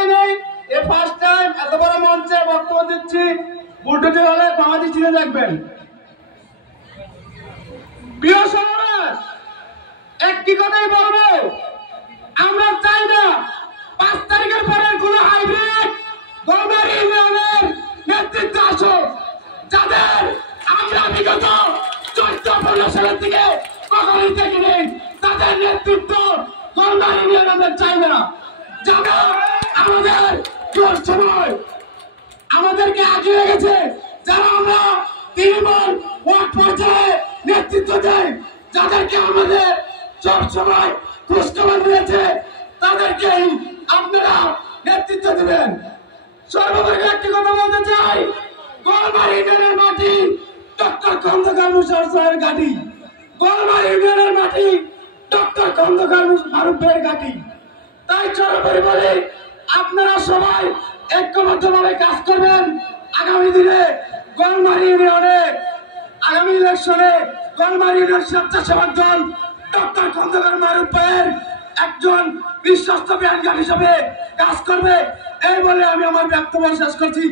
পরিচয় নেই, এ first time এত বড় মঞ্চে বক্তব্য দিচ্ছি। বুলডোজার হলে বাংলাদেশ চিনে দেখবেন। প্রিয় সমাবেশ, একটি কথাই বলবো, আমরা চাই না 5 তারিখের পরে কোন হাইব্রিড গলমারি ইউনিয়নের নেতৃত্ব আসুক, যাদের আমরা বিগত 14-15 সালের থেকে কখনোই দেখিনি। তাদের নেতৃত্ব গলমারি ইউনিয়ন আমাদের চাইবে না, যারা আমাদের সময় আমাদেরকে আগিয়ে গেছে, যারা আমরা তৃণমূল ওয়ার্ড পর্যায়ে নেতৃত্ব দেয়, যাদেরকে আমাদের সব সময় খোঁজখবর দিয়েছে, তাদেরকেই আপনারা নেতৃত্ব দেবেন। সর্বোপরি একটি কথা বলতে চাই, গলমারি ইউনিয়নের মাটি ডক্টর খন্দকার মুশাররফ স্যারের ঘাঁটি, গলমারি ইউনিয়নের মাটি ডক্টর খন্দকার মারুফের ঘাঁটি। তাই সর্বোপরি বলে আপনারা সবাই ঐক্যবদ্ধভাবে কাজ করবেন। আগামী দিনে গলমারি ইউনিয়নে আগামী ইলেকশনে গলমারি ইউনিয়ন স্বেচ্ছাসেবক দল ডক্টর খন্দকার মারুফ ভাইয়ের একজন বিশ্বস্ত ব্যাংকার হিসেবে কাজ করবে। এই বলে আমি আমার বক্তব্য শেষ করছি।